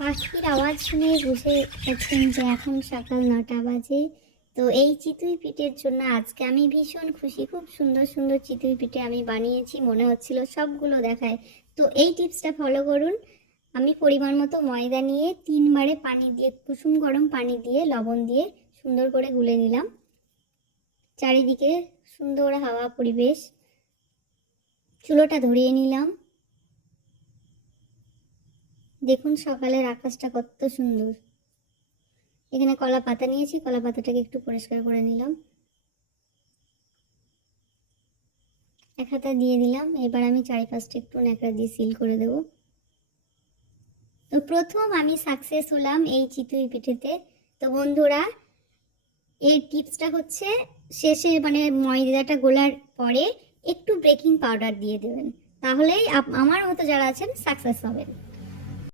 পাখির আওয়াজ শুনে বুঝে গেছেন যে এখন সকাল 9টা বাজে। তো এই চিতই পিঠের জন্য আজকে আমি ভীষণ খুশি। খুব সুন্দর সুন্দর চিতই পিঠে আমি বানিয়েছি, মনে হচ্ছিল সবগুলো দেখায়। তো এই টিপসটা ফলো করুন। আমি পরিমাণ মতো ময়দা নিয়ে 3 বারে পানি দিয়ে, কুসুম গরম পানি দিয়ে লবণ দিয়ে সুন্দর করে গুলে নিলাম। চারিদিকে সুন্দর হাওয়া পরিবেশ। চুলোটা ধরিয়ে নিলাম। দেখুন সকালের আকাশটা কত সুন্দর। এখানে কলা পাতা নিয়েছি, কলা পাতাটাকে একটু পরিষ্কার করে নিলাম, এক হাতা দিয়ে দিলাম। এবার আমি চারিপাশটা একটু ন্যাকড়া দিয়ে সিল করে দেব। তো প্রথম আমি সাকসেস হলাম এই চিতই পিঠেতে। তো বন্ধুরা, এই টিপসটা হচ্ছে শেষে মানে ময়দাটা গোলার পরে একটু বেকিং পাউডার দিয়ে দেবেন, তাহলেই আমার মতো যারা আছেন সাকসেস হবেন।